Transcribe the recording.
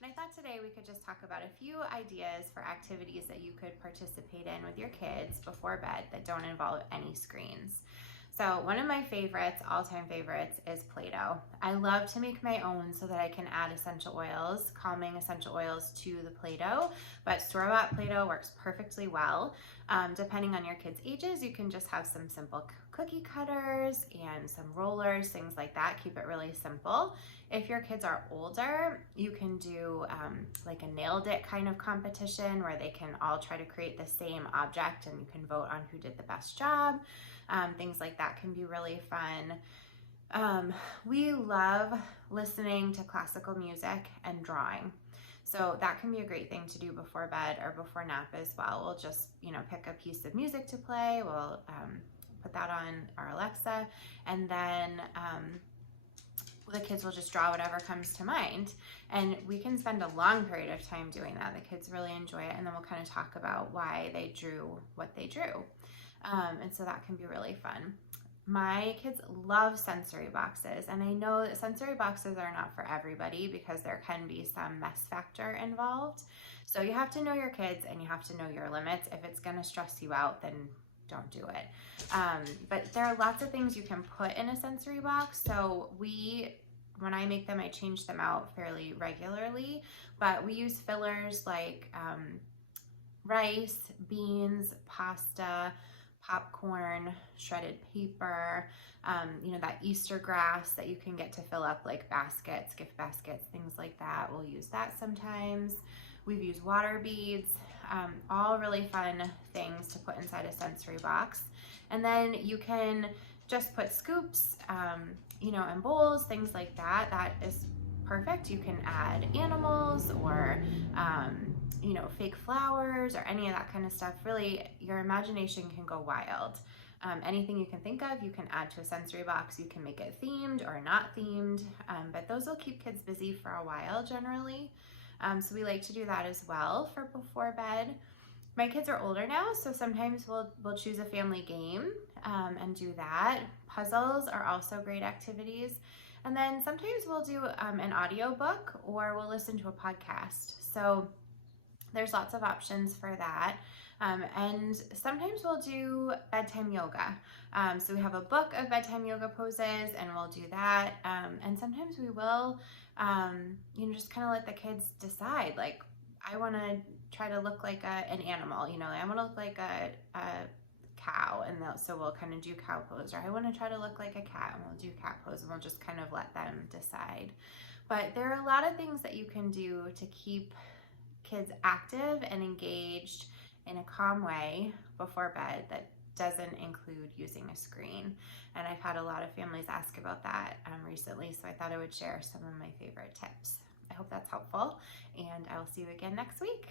And I thought today we could just talk about a few ideas for activities that you could participate in with your kids before bed that don't involve any screens. So one of my favorites, all-time favorites, is Play-Doh. I love to make my own so that I can add essential oils, calming essential oils to the Play-Doh, but store-bought Play-Doh works perfectly well. Depending on your kids' ages, you can just have some simple cookie cutters and some rollers, things like that. Keep it really simple. If your kids are older, you can do like a nailed it kind of competition where they can all try to create the same object and you can vote on who did the best job. Things like that can be really fun. We love listening to classical music and drawing. So that can be a great thing to do before bed or before nap as well. We'll just, pick a piece of music to play. We'll put that on our Alexa, and then the kids will just draw whatever comes to mind. And we can spend a long period of time doing that. The kids really enjoy it, and then we'll kind of talk about why they drew what they drew. And so that can be really fun. My kids love sensory boxes, and I know that sensory boxes are not for everybody because there can be some mess factor involved. So you have to know your kids and you have to know your limits. If it's going to stress you out, then don't do it. But there are lots of things you can put in a sensory box. So when I make them, I change them out fairly regularly, but we use fillers like rice, beans, pasta, popcorn, shredded paper, that Easter grass that you can get to fill up like baskets, gift baskets, things like that. We'll use that sometimes. We've used water beads, all really fun things to put inside a sensory box. And then you can just put scoops, and bowls, things like that. That is perfect. You can add animals or, fake flowers or any of that kind of stuff. Really, your imagination can go wild. Anything you can think of, you can add to a sensory box. You can make it themed or not themed, but those will keep kids busy for a while generally. So we like to do that as well for before bed. My kids are older now, so sometimes we'll choose a family game and do that. Puzzles are also great activities. And then sometimes we'll do an audio book or we'll listen to a podcast. So there's lots of options for that. And sometimes we'll do bedtime yoga. So we have a book of bedtime yoga poses and we'll do that. And sometimes we will, just kind of let the kids decide, like, I want to try to look like an animal, I want to look like a cow, and so we'll kind of do cow pose, or I want to try to look like a cat, and we'll do cat pose, and we'll just kind of let them decide. But there are a lot of things that you can do to keep kids active and engaged in a calm way before bed that doesn't include using a screen. And I've had a lot of families ask about that recently, so I thought I would share some of my favorite tips. I hope that's helpful, and I will see you again next week.